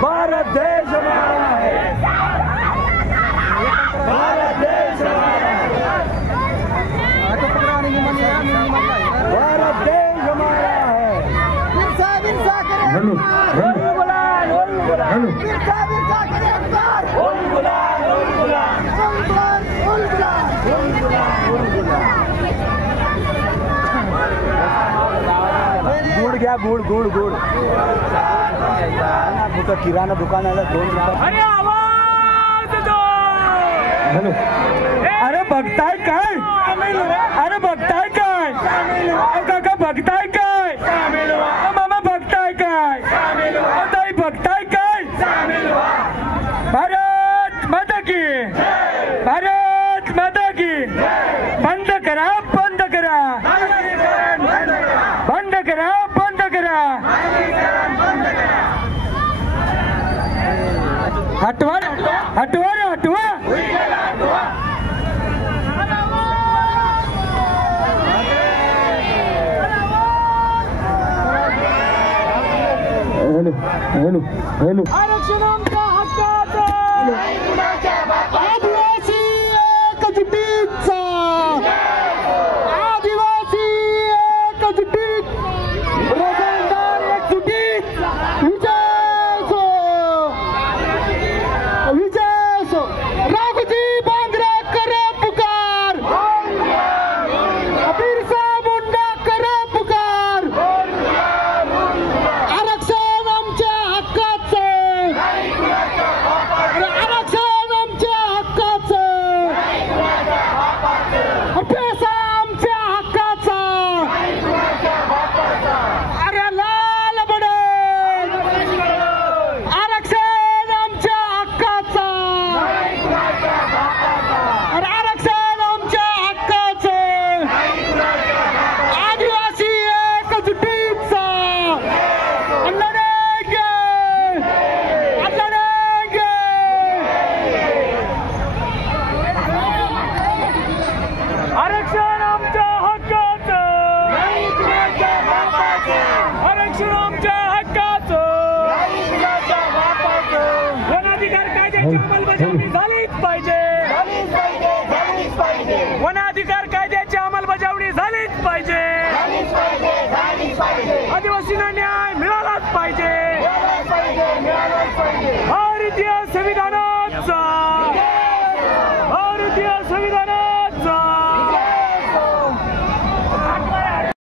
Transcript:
भारत देश हमारा है, भारत देश हमारा है, भारत देश हमारा है। हेलो हेलो हेलो गुड़ घ्या, गुड़ गुड़ गुड़ कुठं किराणा दुकानाला 2 रुपये। अरे आवाज दो। हॅलो अरे बघताय काय? अरे बघताय काय? काका बघताय काय? मामा बघताय काय? ताई बघताय काय? भारत माता की, भारत माता की। बंद करा, बंद करा, बंद करा, बंद करा। हटवा हटवा रे हटवा। हेलो हेलो हेलो आरक्षण आमच्या हक्काचं, आदिवासी एकजुटीचा, आदिवासी एकजुटीत, रोजंदार एकजुटीत विजय असो, विजय असो। राघोजी बांगरा करे पुकार, बिरसा मुंडा करे पुकार। आरक्षण आमच्या हक्काचं, आरक्षण आमच्या हक्काचं, पैसा आमच्या हक्काचा। अरे लाल बडे, आरक्षण आमच्या हक्काचा, अरे आरक्षण आमच्या हक्काचं। आदिवासी एकजुटीचा लढेंगे, लढेंगे। आरक्षण आमच्या हक्काचं, आरक्षण आमच्या हक्काचं। वनाधिकार कायद्याची अंमलबजावणी